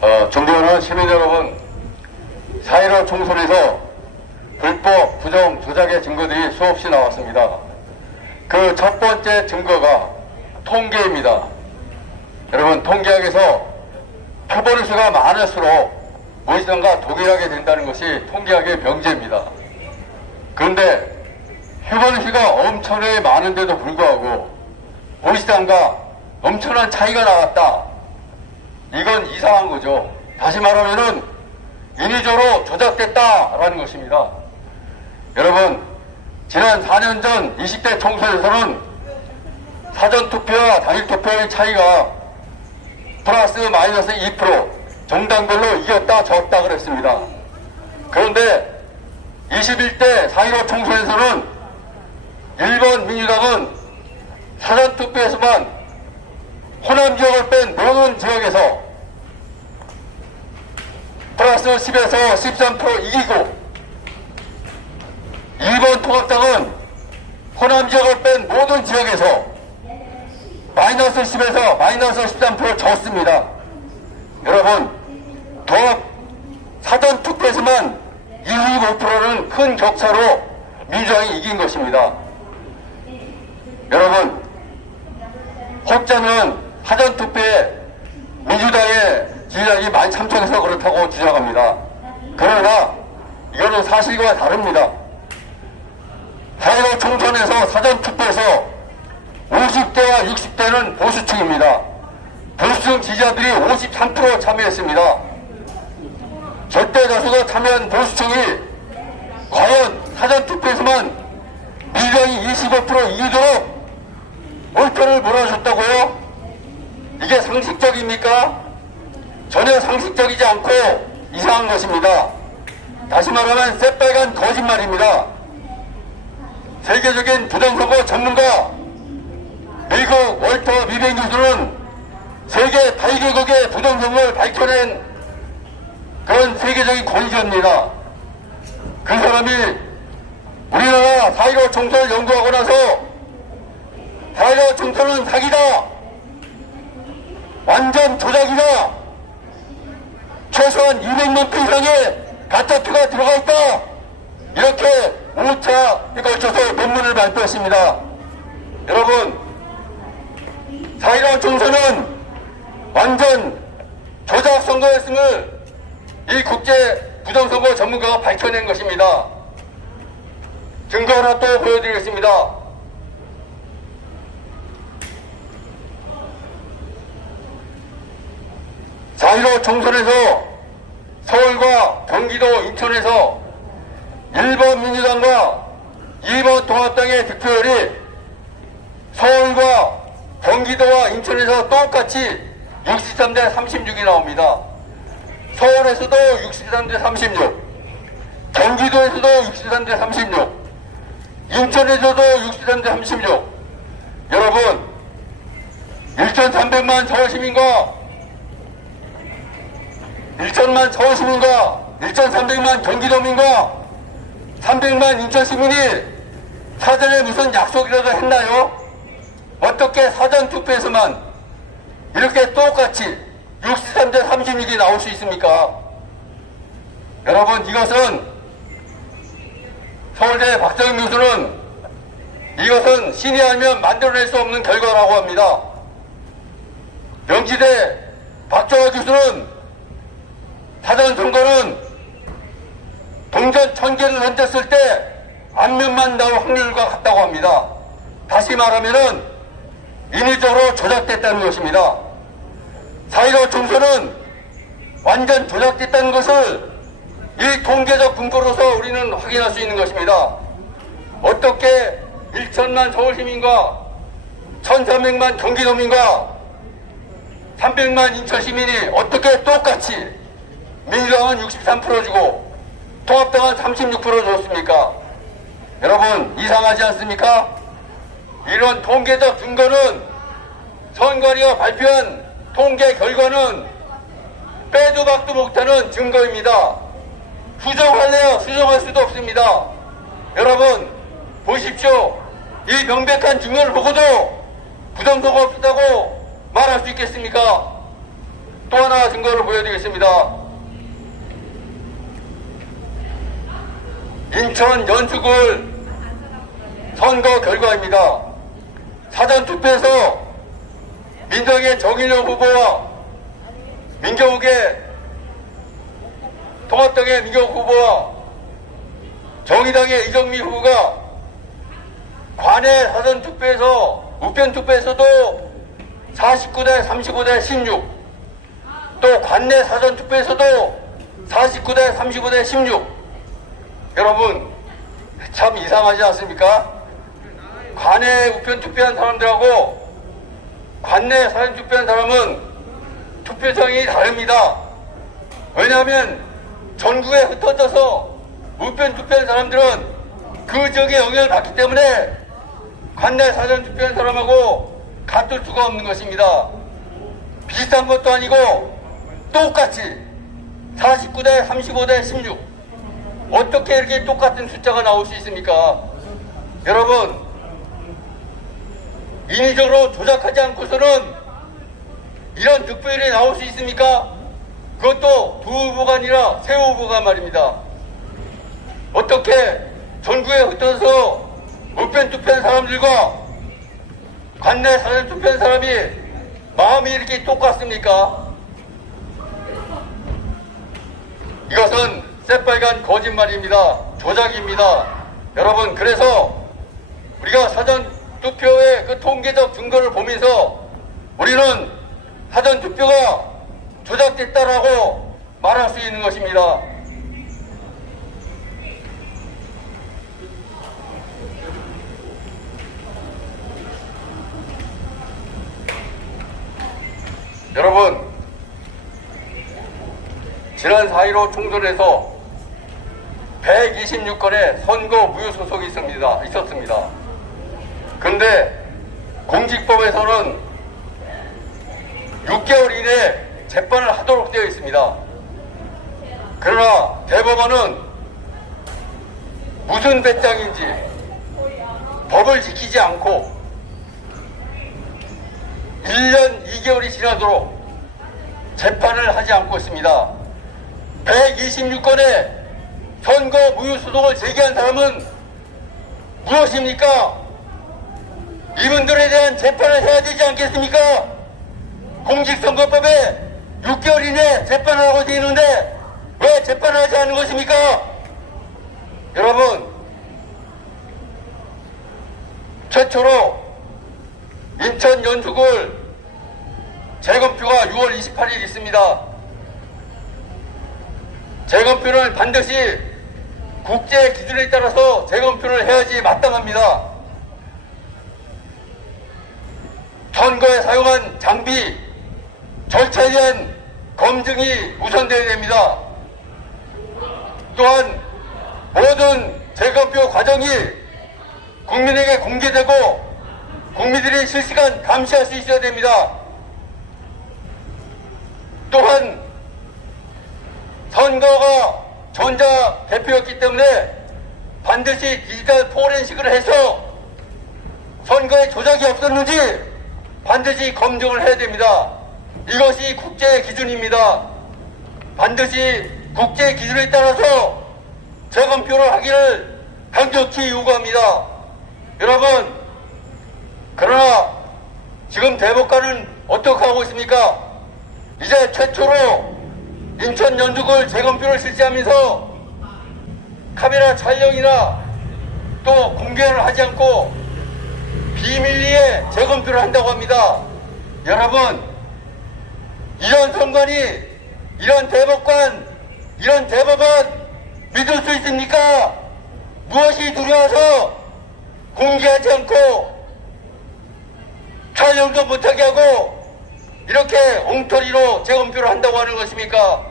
존경하는 시민 여러분, 4.15 총선에서 불법 부정 조작의 증거들이 수없이 나왔습니다. 그 첫 번째 증거가 통계입니다. 여러분, 통계학에서 표본 수가 많을수록 무엇이든가 동일하게 된다는 것이 통계학의 명제입니다. 그런데 표본 수가 엄청나게 많은데도 불구하고 무엇이든가 엄청난 차이가 나왔다. 이건 이상한 거죠. 다시 말하면은 인위적으로 조작됐다라는 것입니다. 여러분, 지난 4년 전 20대 총선에서는 사전투표와 당일투표의 차이가 플러스 마이너스 2%, 정당별로 이겼다 졌다 그랬습니다. 그런데 21대 4.15 총선에서는 일본 민주당은 사전투표에서만 호남 지역을 뺀 모든 지역에서 플러스 10에서 13% 이기고, 일본 통합당은 호남 지역을 뺀 모든 지역에서 마이너스 10에서 마이너스 13% 졌습니다. 여러분, 통합 사전투표에서만 25%는 큰 격차로 민주당이 이긴 것입니다. 여러분, 혹자는 사전투표에 민주당의 지지자들이 많이 참석해서 그렇다고 주장합니다. 그러나 이거는 사실과 다릅니다. 4.15 총선에서 사전투표에서 50대와 60대는 보수층입니다. 보수층 지지자들이 53% 참여했습니다. 절대 다수가 참여한 보수층이 과연 사전투표에서만 민주당이 25% 이기도록 몰표를 몰아줬다고요? 이게 상식적입니까? 전혀 상식적이지 않고 이상한 것입니다. 다시 말하면 새빨간 거짓말입니다. 세계적인 부정선거 전문가 미국 월터 미백 교수는 세계 8개국의 부정선거를 밝혀낸 그런 세계적인 권위자입니다. 그 사람이 우리나라 4.15 총선을 연구하고 나서 4.15 총선은 사기다, 완전 조작이다, 최소한 200만 표 이상의 가짜표가 들어가 있다, 이렇게 5차에 걸쳐서 논문을 발표했습니다. 여러분, 4.15 총선은 완전 조작 선거였음을 이 국제 부정선거 전문가가 밝혀낸 것입니다. 증거 하나 또 보여드리겠습니다. (4.15) 총선에서 서울과 경기도, 인천에서 1번 민주당과 2번 통합당의 득표율이 서울과 경기도와 인천에서 똑같이 63대 36이 나옵니다. 서울에서도 63대 36, 경기도에서도 63대 36, 인천에서도 63대 36. 여러분, 1,300만 서울시민과 1,300만 경기도민과 300만 인천시민이 사전에 무슨 약속이라도 했나요? 어떻게 사전투표에서만 이렇게 똑같이 63대 36이 나올 수 있습니까? 여러분, 이것은 서울대 박정희 교수는 이것은 신이 아니면 만들어낼 수 없는 결과라고 합니다. 명지대 박정희 교수는 사전선거는 동전 1000개를 던졌을 때 앞면만 나올 확률과 같다고 합니다. 다시 말하면은 인위적으로 조작됐다는 것입니다. 4.15 총선은 완전 조작됐다는 것을 이 통계적 근거로서 우리는 확인할 수 있는 것입니다. 어떻게 1천만 서울시민과 1,300만 경기도민과 300만 인천시민이 어떻게 똑같이 민주당은 63% 주고 통합당은 36% 줬습니까? 여러분, 이상하지 않습니까? 이런 통계적 근거는 선관위가 발표한 통계 결과는 빼도 박도 못하는 증거입니다. 수정할래요? 수정할 수도 없습니다. 여러분, 보십시오. 이 명백한 증거를 보고도 부정선거 없었다고 말할 수 있겠습니까? 또 하나 증거를 보여드리겠습니다. 인천 연수구을 선거 결과입니다. 사전투표에서 민정의 정일영 후보와 민경욱의 통합당의 민경욱 후보와 정의당의 이정미 후보가 관내 사전투표에서 우편투표에서도 49대 35대 16, 또 관내 사전투표에서도 49대 35대 16. 여러분 참 이상하지 않습니까? 관내 우편투표한 사람들하고 관내 사전투표한 사람은 투표성이 다릅니다. 왜냐하면 전국에 흩어져서 우편투표한 사람들은 그 지역에 영향을 받기 때문에 관내 사전투표한 사람하고 같을 수가 없는 것입니다. 비슷한 것도 아니고 똑같이 49대 35대 16. 어떻게 이렇게 똑같은 숫자가 나올 수 있습니까? 여러분, 인위적으로 조작하지 않고서는 이런 득표율이 나올 수 있습니까? 그것도 두 후보가 아니라 세 후보가 말입니다. 어떻게 전국에 흩어져서 우편투표한 사람들과 관내 사전투표한 사람이 마음이 이렇게 똑같습니까? 이것은 새빨간 거짓말입니다. 조작입니다. 여러분, 그래서 우리가 사전투표의 그 통계적 증거를 보면서 우리는 사전투표가 조작됐다라고 말할 수 있는 것입니다. 여러분, 지난 4.15 총선에서 126건의 선거 무효 소송이 있었습니다. 그런데 공직법에서는 6개월 이내에 재판을 하도록 되어 있습니다. 그러나 대법원은 무슨 배짱인지 법을 지키지 않고 1년 2개월이 지나도록 재판을 하지 않고 있습니다. 126건의 선거 무효 소송을 제기한 사람은 무엇입니까? 이분들에 대한 재판을 해야 되지 않겠습니까? 공직선거법에 6개월 이내 재판을 하고 있는데 왜 재판을 하지 않는 것입니까? 여러분, 최초로 인천 연수구을 재검표가 6월 28일 있습니다. 재검표는 반드시 국제 기준에 따라서 재검표를 해야지 마땅합니다. 선거에 사용한 장비, 절차에 대한 검증이 우선되어야 됩니다. 또한 모든 재검표 과정이 국민에게 공개되고 국민들이 실시간 감시할 수 있어야 됩니다. 또한 선거가 전자 대표였기 때문에 반드시 디지털 포렌식을 해서 선거에 조작이 없었는지 반드시 검증을 해야 됩니다. 이것이 국제 기준입니다. 반드시 국제 기준에 따라서 재검표를 하기를 강력히 요구합니다. 여러분, 그러나 지금 대법관은 어떻게 하고 있습니까? 이제 최초로 인천 연수구을 재검표를 실시하면서 카메라 촬영이나 또 공개를 하지 않고 비밀리에 재검표를 한다고 합니다. 여러분, 이런 선관위, 이런 대법관, 이런 대법원 믿을 수 있습니까? 무엇이 두려워서 공개하지 않고 촬영도 못하게 하고 이렇게 엉터리로 재검표를 한다고 하는 것입니까?